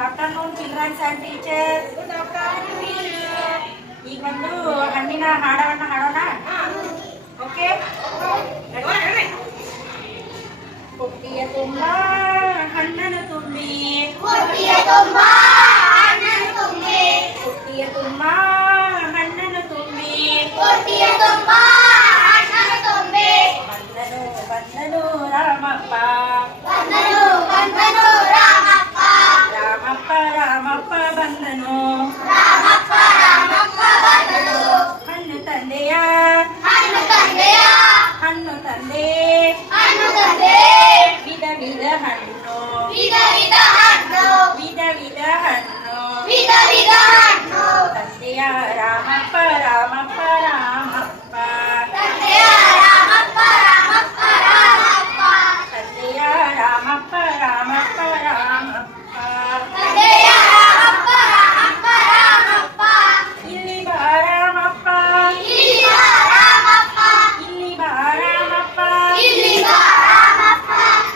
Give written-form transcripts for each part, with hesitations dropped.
afternoon, children and teachers. Good afternoon. ಈಗ ಒಂದು ಹಣ್ಣಿನ ಹಾಡವನ್ನ ಹಾಡೋಣ. ಓಕೆ? ಪುಟ್ಟಿಯ ತುಂಬಾ ಹಣ್ಣನ್ನು ತುಂಬಿ, ಪುಟ್ಟಿಯ ತುಂಬಾ ಹಣ್ಣನ್ನು ತುಂಬಿ, ಪುಟ್ಟಿಯ ತುಂಬಾ ಹಣ್ಣನ್ನು ತುಂಬಿ, ಪುಟ್ಟಿಯ ತುಂಬಾ ಹಣ್ಣನ್ನು ತುಂಬಿ, ಬಂದನು ಬಂದನು ರಾಮಪ್ಪ, ಬಂದನು ಬಂದನು ರಾಮಪ್ಪ, ರಾಮಪ್ಪ ರಾಮಪ್ಪ ಬಂದನು, ರಾಮಪ್ಪ ರಾಮಪ್ಪ ಬಂದನು, ಹಣ್ಣು ತಂದೆಯ, ಹಣ್ಣು ತಂದೆಯ, ಹಣ್ಣು ತಂದೆ, ಹಣ್ಣು ತಂದೆ, ವಿಧ ವಿಧ ಹಣ್ಣು, ವಿಧ ವಿಧ ಹಣ್ಣು, ವಿಧ ವಿಧ ಹಣ್ಣು, ವಿಧ ವಿಧ ಹಣ್ಣು, ತಂದೆಯ ರಾಮಪ್ಪ ರಾಮಪ್ಪ ರಾಮಪ್ಪ, ತಂದೆಯ ರಾಮಪ್ಪ ರಾಮಪ್ಪ ರಾಮಪ್ಪ, ತಂದೆಯ ರಾಮಪ್ಪ ರಾಮಪ್ಪ ರಾಮಪ್ಪ, ತಂದೆಯ ರಾಮಪ್ಪ ರಾಮಪ್ಪ ರಾಮಪ್ಪ, ಇಲ್ಲಿ ಬಾ ರಾಮಪ್ಪ, ಇಲ್ಲಿ ಬಾ ರಾಮಪ್ಪ, ಇಲ್ಲಿ ಬಾ ರಾಮಪ್ಪ, ಇಲ್ಲಿ ಬಾ ರಾಮಪ್ಪ,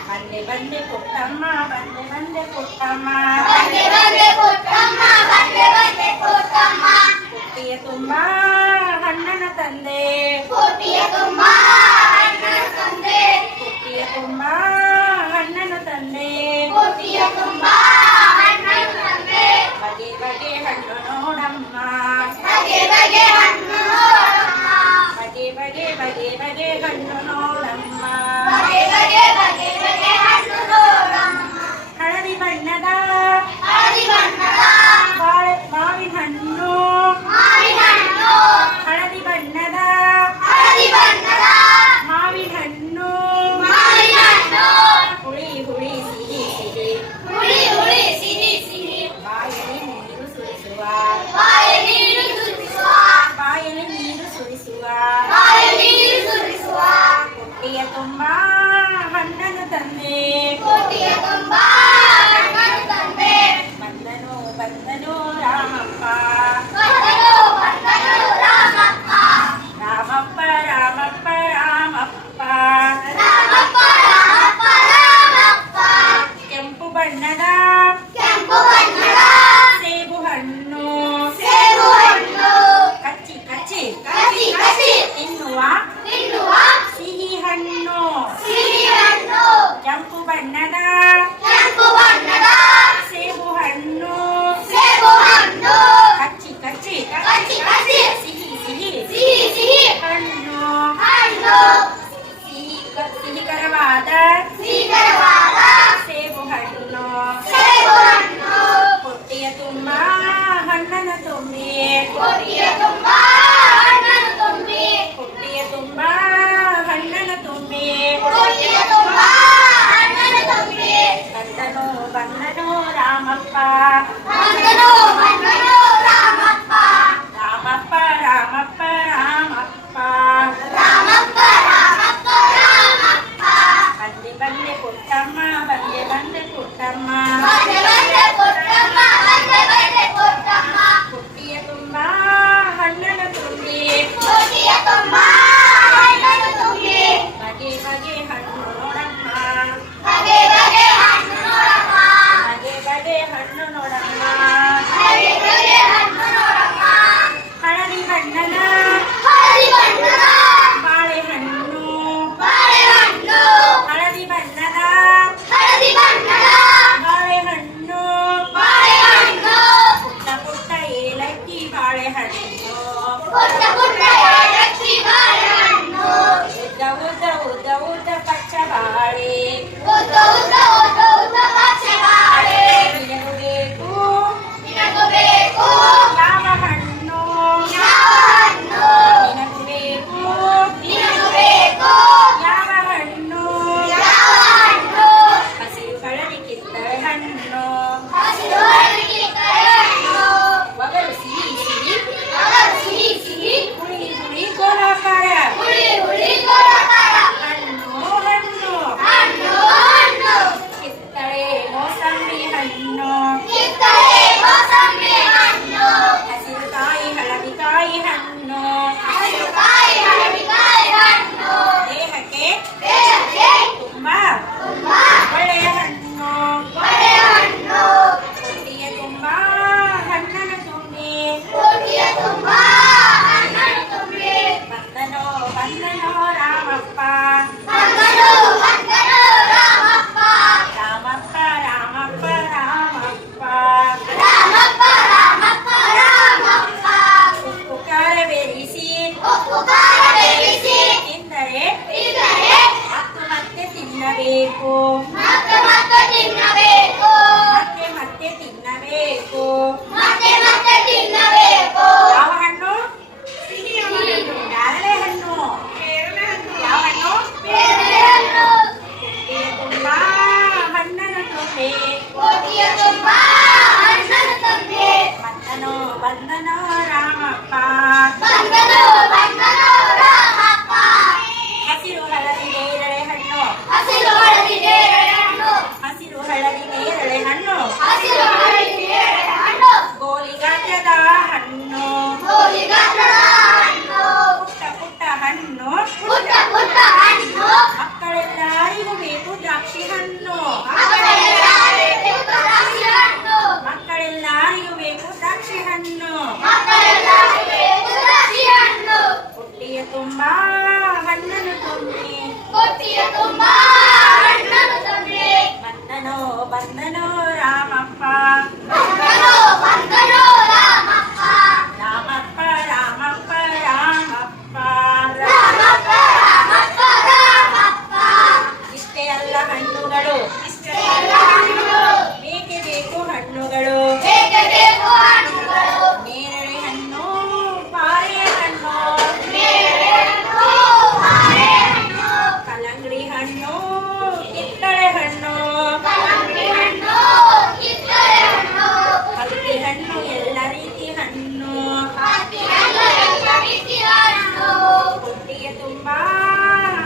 ಬಂದೆ ಬಂದೆ ಪುಟ್ಟಮ್ಮ, ಬಂದೆ ಬಂದೆ ಪುಟ್ಟಮ್ಮ, ಬಂದೆ ಬಂದೆ ಪುಟ್ಟಮ್ಮ, ಬಂದೆ ಬಂದೆ ಪುಟ್ಟಮ್ಮ, ಪುಟ್ಟಿಯ ತುಂಬಾ ಹಣ್ಣನ ತಂದೆ, ಪುಟ್ಟಿಯ ತುಂಬಾ ಹಣ್ಣನ್ನು ತಂದೆ, ಪುಟ್ಟಿಯ ತುಂಬಾ ಹಣ್ಣನ ತಂದೆ, ಪುಟ್ಟಿಯ ತುಂಬಾ ಹಣ್ಣನ್ನು ತಂದೆ, ಬಗೆ ಬಗೆ ಹಣ್ಣು ನೋಡಮ್ಮ, ಬಗೆ ಬಗೆ ಹಣ್ಣು ನೋಡಮ್ಮ, ಬಗೆ ಬಗೆ ಬಗೆ ಬಗೆ ಹಣ್ಣು ನೋಡಮ್ಮ, ಬಗೆ ಬಗೆ ಬಗೆ ಬಗೆ ಹಣ್ಣು ನೋಡಮ್ಮ, ಹಳದಿ ಬಣ್ಣದ ಹಳದಿ ಬಣ್ಣದ ಮಾವಿನ ಹಣ್ಣು, ಮಾವಿನ ಹಣ್ಣು, ಹಳದಿ ಬಣ್ಣದ ಹಳದಿ ಬಣ್ಣದ ಮಾವಿನ ಹಣ್ಣು, ಮಾವಿನ ಹಣ್ಣು, ಹುಳಿ ಹುಳಿ ಸಿಹಿ ಸಿಹಿ, ಹುಳಿ ಹುಳಿ ಸಿಹಿ ಸಿಹಿ, ಬಾಯಲ್ಲಿ ನೀರು ಸುರಿಸುವ, ಬಾಯಲ್ಲಿ ನೀರು ಸುರಿಸುವ, ಬಾಯಲ್ಲಿ ನೀರು ಸುರಿಸುವ, ಬಾಯಲ್ಲಿ ನೀರು ಸುರಿಸುವ, ಪುಟ್ಟಿಯ ತುಂಬಾ ಹಣ್ಣನ್ನು ತಂದೆ, ಪುಟ್ಟಿಯ ತುಂಬಾ ಹಣ್ಣನ್ನು ತಂದೆ, ಬಂದನು ಬಂದನು ರಾಮಪ್ಪ, ಬಂದನು ಬಂದನು ರಾಮಪ್ಪ, ರಾಮಪ್ಪ ರಾಮಪ್ಪ ರಾಮಪ್ಪ, ರಾಮಪ್ಪ ರಾಮಪ್ಪ ರಾಮಪ್ಪ, ಕೆಂಪು ಬಣ್ಣದ ಕೆಂಪು ಬಣ್ಣದ ಸೇಬು ಹಣ್ಣು, ಸೇಬು ಹಣ್ಣು, ಕಚ್ಚಿ ಕಚ್ಚಿ ಕಸಿ ಕಸಿ ತಿನ್ನುವ ತಿನ್ನುವ ಸಿಹಿ ಹಣ್ಣು, ಸಿಹಿ ಹಣ್ಣು, ಕೆಂಪು ಬಣ್ಣದ ಕೆಂಪು ಬಣ್ಣದ ಸೇಬು ಹಣ್ಣು, ಸೇಬು ಹಣ್ಣು, ಕಚ್ಚಿ ಕಚ್ಚಿ ಕಸಿ ಕಸಿ ಸಿಹಿ ಸಿಹಿ ಸಿಹಿ ಸಿಹಿ ಹಣ್ಣು, ಹಣ್ಣು, ಸಿಹಿಕರವಾದ ಸಿಹಿಕರವಾದ ಸೇಬು ಹಣ್ಣು, ಸೇಬು ಹಣ್ಣು, ಪುಟ್ಟಿಯ ತುಂಬಾ ಹಣ್ಣನ್ನು ತುಂಬಿ, ಪುಟ್ಟಿಯ ತುಂಬಾ ಹಣ್ಣನ್ನು ತುಂಬಿ, ಪುಟ್ಟಿಯ ತುಂಬಾ ಹಣ್ಣನ್ನು ತುಂಬಿ, ಪುಟ್ಟಿಯ ತುಂಬಾ ಹಣ್ಣನ್ನು ತುಂಬಿ, ಬಂದನು ಬಂದನು ರಾಮಪ್ಪ, ಬಂದನು ಬಂದನು ರಾಮಪ್ಪ, ರಾಮಪ್ಪ ರಾಮಪ್ಪ ರಾಮಪ್ಪ, ರಾಮಪ್ಪ ರಾಮಪ್ಪ ರಾಮಪ್ಪ, ಬಂದೆ ಬಂದೆ ಪುಟ್ಟಮ್ಮ, ಬಂದೆ ಬಂದೆ ಪುಟ್ಟಮ್ಮ, ಬಂದೆ ಬಂದೆ ಪುಟ್ಟಮ್ಮ, ಬಂದೆ ಬಂದೆ ಪುಟ್ಟಮ್ಮ, ಪುಟ್ಟಿಯ ತುಂಬಾ ಹಣ್ಣನ್ನು ತುಂಬಿ, ಪುಟ್ಟಿಯ ತುಂಬಾ ಹಣ್ಣನ್ನು ತುಂಬಿ, ಬಗೆ ಬಗೆ ಹಣ್ಣು ನೋಡಮ್ಮ, ಬಗೆ ಬಗೆ ಹಣ್ಣು ನೋಡಮ್ಮ, ಬಗೆ ಬಗೆ ಹಣ್ಣು ನೋಡಮ್ಮ, ಬಗೆ ಬಗೆ ಹಣ್ಣು ನೋಡಮ್ಮ, ಹಳದಿ ಬಣ್ಣದ ಹಳದಿ ಬಣ್ಣದ ಬಾಳೆಹಣ್ಣು, ಬಾಳೆಹಣ್ಣು, ಹಳದಿ ಬಣ್ಣದ ಹಳದಿ ಬಣ್ಣದ ಬಾಳೆಹಣ್ಣು, ಬಾಳೆಹಣ್ಣು, ಪುಟ್ಟ ಪುಟ್ಟ ಏಲಕ್ಕಿ ಬಾಳೆಹಣ್ಣು, ಪುಟ್ಟ ಪುಟ್ಟ ಏಲಕ್ಕಿ ಬಾಳೆಹಣ್ಣು, ಉದ್ದ ಉದ್ದ ಉದ್ದ ಉದ್ದ ಪಚ್ಚ ಬಾಳೆ, ಉದ್ದ ಉದ್ದ ಉದ್ದ ಉದ್ದ ಪಚ್ಚೆ ಬಾಳೆ, ನಿನಗೂ ಬೇಕು ನಿನಗೂ ಬೇಕು ಯಾವ ಹಣ್ಣು, ಯಾವ ಹಣ್ಣು, ನಿನಗೂ ಬೇಕು ನಿನಗೂ ಬೇಕು ಯಾವ ಹಣ್ಣು, ಯಾವ ಹಣ್ಣು, ಹಸಿರು ಹಳದಿ ಕಿತ್ತಳೆ ಹಣ್ಣು, ಹಸಿರು ಹಳದಿ ಹಣ್ಣು, ಒಗರು ಸಿಹಿ ಸಿಹಿ ಒಗರು ಸಿಹಿ ಸಿಹಿ, ಹುಳಿ ಹುಳಿ ಗೋಲಾಕಾರ, ಹುಳಿ ಹುಳಿ ಗೋಳಾಕಾರ, ಹಣ್ಣು ಹಣ್ಣು, ಹಣ್ಣು ಹಣ್ಣು, ಕಿತ್ತಳೆ ಮೋಸಂಬಿ ಹಣ್ಣು, ಕಿತ್ತಳೆ ಮೋಸಂಬಿ ಹಣ್ಣು, ಹಸಿರು ಕಾಯಿ ಹಳದಿ ಕಾಯಿ ಹಣ್ಣು, ಹಸಿರು ಕಾಯಿ ಹಳದಿ ಕಾಯಿ ಹಣ್ಣು, ದೇಹಕ್ಕೆ ದೇಹಕ್ಕೆ ತುಂಬಾ ತುಂಬಾ ಒಳ್ಳೆಯ ಹಣ್ಣು, ಒಳ್ಳೆಯ ಹಣ್ಣು, ಪುಟ್ಟಿಯ ಬಂದನೋ ರಾಮಪ್ಪ ಬಂದನೋ ಬಂದನೋ ರಾಮಪ್ಪ ಹಸಿರು ಹಳದಿ ನೇರಳೆ ಹಣ್ಣು ಹಸಿರು ಹಳದಿ ನೇರಳೆ ಹಣ್ಣು ಹಸಿರು ಹಳದಿ ನೇರಳೆ ಹಣ್ಣು ಹಸಿರು ಹಳದಿ ನೇರಳೆ ಹಣ್ಣು ಗೋಲಿ ಗಾತ್ರದ ಹಣ್ಣು ಗೋಲಿ ಗಾತ್ರದ ಹಣ್ಣು ಪುಟ್ಟ ಪುಟ್ಟ ಹಣ್ಣು ಪುಟ್ಟ ಪುಟ್ಟ ಹಣ್ಣು ಮಕ್ಕಳೆಲ್ಲರಿಗೂ ಬೇಕು ದ್ರಾಕ್ಷಿ ಹಣ್ಣು ಮಕ್ಕಳೆಲ್ಲರಿಗೂ ದ್ರಾಕ್ಷಿ ಹಣ್ಣು ಮಕ್ಕಳೆಲ್ಲರಿಗೂ ಬೇಕು ದ್ರಾಕ್ಷಿ ಹಣ್ಣು ಮಕ್ಕಳೆಲ್ಲರಿಗೂ ದ್ರಾಕ್ಷಿ ಹಣ್ಣು ಹೊಟ್ಟೆಯ ತುಂಬಾ ಹಣ್ಣನ್ನು ತುಂಬಿ ಕೊಟ್ಟಿಯ ತುಂಬಾ ಹಣ್ಣನ್ನು ತಂದೆ ಬಂದನೋ ಬಂದನೋ ರಾಮಪ್ಪ ಬಂದನೋ ಬಂದನೋ ರಾಮಪ್ಪ ರಾಮಪ್ಪ ರಾಮಪ್ಪ ರಾಮಪ್ಪ ರಾಮಪ್ಪ ರಾಮಪ್ಪ ರಾಮಪ್ಪ ಇಷ್ಟೇ ಅಲ್ಲ ಹಣ್ಣುಗಳು ಎಲ್ಲ ಹಣ್ಣುಗಳು ಬೇಕೇ ಬೇಕು ಹಣ್ಣುಗಳು ಬೇಕೇ ಬೇಕು ಹಣ್ಣುಗಳು ನೇರಳೆ ಹಣ್ಣು ಬಾಳೆಹಣ್ಣು ನೇರಳೆ ಹಣ್ಣು ಬಾಳೆಹಣ್ಣು ಕಲ್ಲಂಗಡಿ ಹಣ್ಣು ಕಿತ್ತಳೆ ಹಣ್ಣು ಕಲ್ಲಂಗಡಿ ಹಣ್ಣು ಕಿತ್ತಳೆ ಹಣ್ಣು ಹತ್ತಿ ಹಣ್ಣು ಎಲ್ಲ ರೀತಿ ಹಣ್ಣು ಹತ್ತಿ ಹಣ್ಣು ಎಲ್ಲ ರೀತಿಯ ಹಣ್ಣು ಹೊಟ್ಟೆಯ ತುಂಬಾ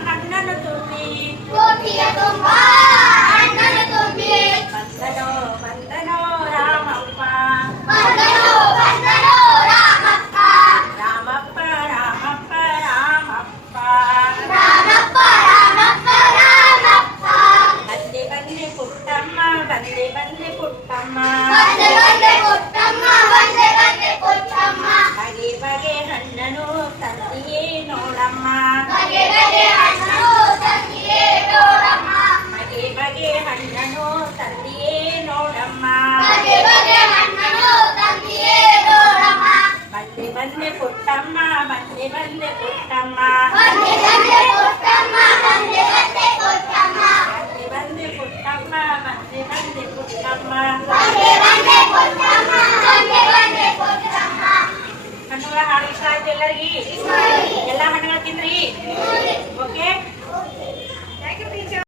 ಹಣ್ಣನ್ನು ತುಂಬಿ ಕೋಟಿಯ ತುಂಬಾ ಹಣ್ಣನ್ನು ತುಂಬಿ ಬಂದನೋ ಬಂದನೋ ರಾಮಪ್ಪ ಬಂದನೋ ಬಂದನೋ ರಾಮಪ್ಪ ರಾಮಪ್ಪ ರಾಮಪ್ಪ ರಾಮಪ್ಪ ರಾಮಪ್ಪ ರಾಮಪ್ಪ ರಾಮಪ್ಪ ಬಂದೆ ಬಂದೆ ಪುಟ್ಟಮ್ಮ ಬಂದೆ ಬಂದೆ ಪುಟ್ಟಮ್ಮ ಬಂದೆ ಬಂದೆ ಪುಟ್ಟಮ್ಮ ಬಂದೆ ಬಂದೆ ಪುಟ್ಟಮ್ಮ ಬಗೆ ಬಗೆ ಹಣ್ಣನು ತಂದಿಯೇ ನೋಡಮ್ಮ ಬಗೆ ಬಗೆ ಹಣ್ಣು ತಂದಿಯೇ ನೋಡಮ್ಮ ಬಗೆ ಬಗೆ ಹಣ್ಣನು ತಂದಿಯೇ ನೋಡಮ್ಮ ಬಗೆ ಬಗೆ ಹಣ್ಣನ್ನು ತಂದಿಯೇ ನೋಡಮ್ಮ ಬಂದೆ ಬಂದೆ ಪುಟ್ಟಮ್ಮ ಬಂದೆ ಬಂದೆ ಪುಟ್ಟಮ್ಮ ಬಂದೆ ಬಂದೆ ಪುಟ್ಟಮ್ಮ ಬಂದೆ ಬಂದೆ ಪುಟ್ಟಮ್ಮ ಬಂದೆ ಬಂದೆ ಪುಟ್ಟಮ್ಮ ಬಂದೆ ಬಂದೆ ಪುಟ್ಟಮ್ಮ ಬಂದೆ ಬಂದೆ ಪುಟ್ಟಮ್ಮ ಬಂದೆ ಬಂದೆ ಪುಟ್ಟಮ್ಮ ಹಣ್ಣುಗಳ ಹಾಡು ಇಷ್ಟ ಆಯ್ತು ಎಲ್ಲರಿಗೆ ಎಲ್ಲ ಹಣ್ಣುಗಳು ತಿನ್ರಿ